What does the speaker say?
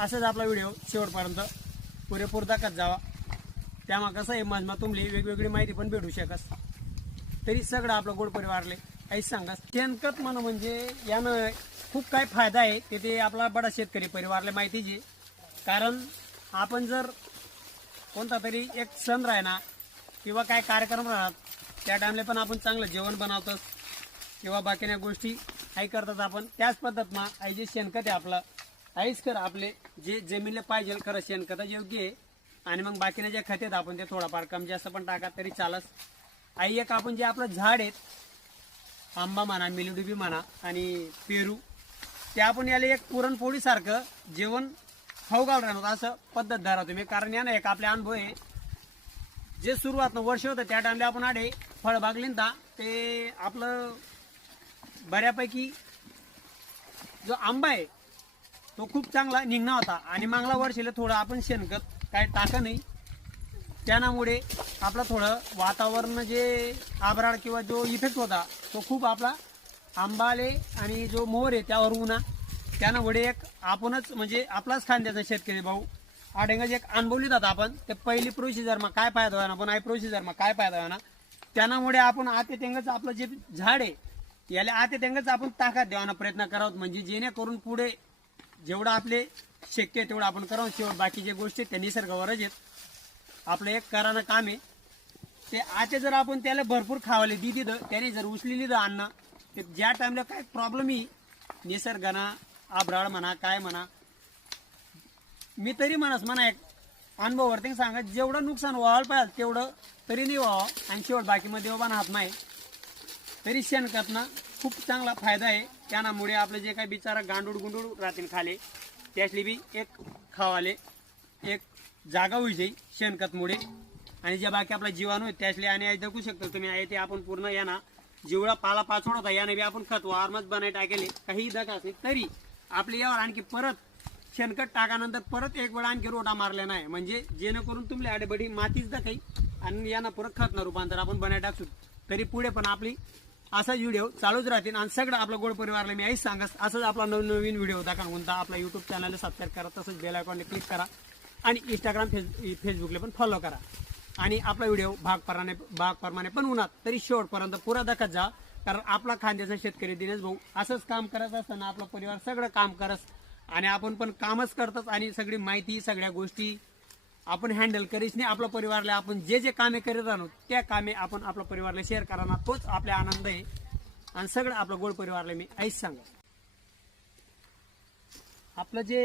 असंच आपला व्हिडिओ शेवटपर्यंत पुरेपूर दाखत जावा. त्यामुळे कसं आहे माझमा तुमली वेगवेगळी माहिती पण भेटू शकस. तरी सगळं आपलं गोड परिवारले काहीच सांगा शेणखत म्हणून म्हणजे यानं खूप काय फायदा आहे ते ते आपला बडा शेतकरी परिवारला माहितीचे कारण आपण जर कोणता तरी एक सण राहिना किंवा काय कार्यक्रम राहतात त्या टाईमला पण आपण चांगलं जेवण बनवतोच किंवा बाकीच्या गोष्टी काही करतात आपण त्याच पद्धतीनं आई जे शेणखत आहे आपलं आईच कर आपले जे जमिनीला पाहिजे खरं शेणखत योग्य आहे. आणि मग बाकीने जे खत आहेत आपण ते थोडाफार कमी जास्त पण टाका तरी चालस. आई एक आपण जे आपलं झाड आहेत आंबा म्हणा मिलुडुबी म्हणा आणि पेरू ते आपण याला एक पुरणपोळीसारखं जेवण खाऊ घालणार राहणार. असं पद्धत धरा तुम्ही. कारण या ना एक आपले अनुभव आहे. जे सुरुवात वर्ष होतं त्या टाइमला आपण आडे फळबाग बागलीन ते आपलं बऱ्यापैकी जो आंबा आहे तो खूप चांगला निघणा होता. आणि मागला वर्षीला थोडं आपण शेणखत काय टाका नाही. त्यामुळे आपलं थोडं वातावरण जे आबराड किंवा जो इफेक्ट होता तो खूप आपला आंबाले आणि जो मोहर आहे त्यावर उन्हा. त्यानं वडे एक आपणच म्हणजे आपलाच खांद्याचा शेतकरी भाऊ. आडेंगाच एक अनुभवली जात आपण. ते पहिली प्रोसिजर मग काय फायदा होणार पण आई प्रोसिजर मग काय फायदा होणार त्यामुळे आपण आते तेंगच आपलं जे झाड आहे याला आते तेंगच आपण ताकद देवाना प्रयत्न करावं. म्हणजे जेणेकरून पुढे जेवढं आपले शक्य आहे तेवढं आपण करावं. शेवट बाकीच्या गोष्टी आहेत त्या निसर्गावरच आहेत. आपलं एक करानं काम आहे. ते आता जर आपण त्याला भरपूर खावाले दी दिलं त्याने जर उचलेली द अन्न ते ज्या टाईमला काय प्रॉब्लेम येईल निसर्गाना आभ्राळ म्हणा काय म्हणा मी तरी म्हणस म्हणा एक अनुभववरती सांगा जेवढं नुकसान व्हायला पाहिजे तेवढं तरी नाही व्हावं. आणि शेवट बाकीमध्ये देवबान हात नाही. तरी शेणखतनं खूप चांगला फायदा आहे. त्यामुळे आपलं जे काही बिचारा गांडूळ गुंडूळ राहतील खाले त्यासली बी एक खावाले एक जागा होई जाई शेणखतमुळे. आणि जे बाकी आपला जीवाणू आहे त्यासले आणि जगू शकतो तुम्ही. आहे ते आपण पूर्ण याना जेवढा पाला पाचवड होता याने बी आपण खत वारमच बनाय टाकेले. काही दगा असले तरी आपली यावर आणखी परत शेणखत टाकानंतर परत एक वेळा आणखी रोटा मारल्या नाही. म्हणजे जेणेकरून तुमल्या आडेबडी मातीच दा आणि यांना परत खत ना रूपांतर आपण बनाय टाकू. तरी पुढे पण आपली असाच व्हिडिओ चालूच राहतील आणि सगळं आपलं गोड परिवारला मी आईच सांगस असंच आपला नवीन नवीन व्हिडिओ दाखवा कोणता आपला युट्यूब चॅनलला सबस्क्राईब करा तसंच बेल आयकॉनला क्लिक करा आणि इंस्टाग्राम फेस फेसबुकला पण फॉलो करा. आणि आपला व्हिडिओ भागप्रमाणे भागप्रमाणे पण उन्हात तरी शेवटपर्यंत पुरा दाखत जा कारण आपला खांद्याचा शेतकरी दिनेश भाऊ. असंच काम करत असताना आपला परिवार सगळं काम करस आणि आपण पण कामच करतच आणि सगळी माहिती सगळ्या गोष्टी आपण हँडल करीच नाही आपल्या परिवारला आपण जे जे कामे करीत राहतो त्या कामे आपण आपल्या परिवारला शेअर करा तोच आपला आनंद आहे. आणि सगळं आपलं गोड परिवारला मी आईच सांगा आपलं जे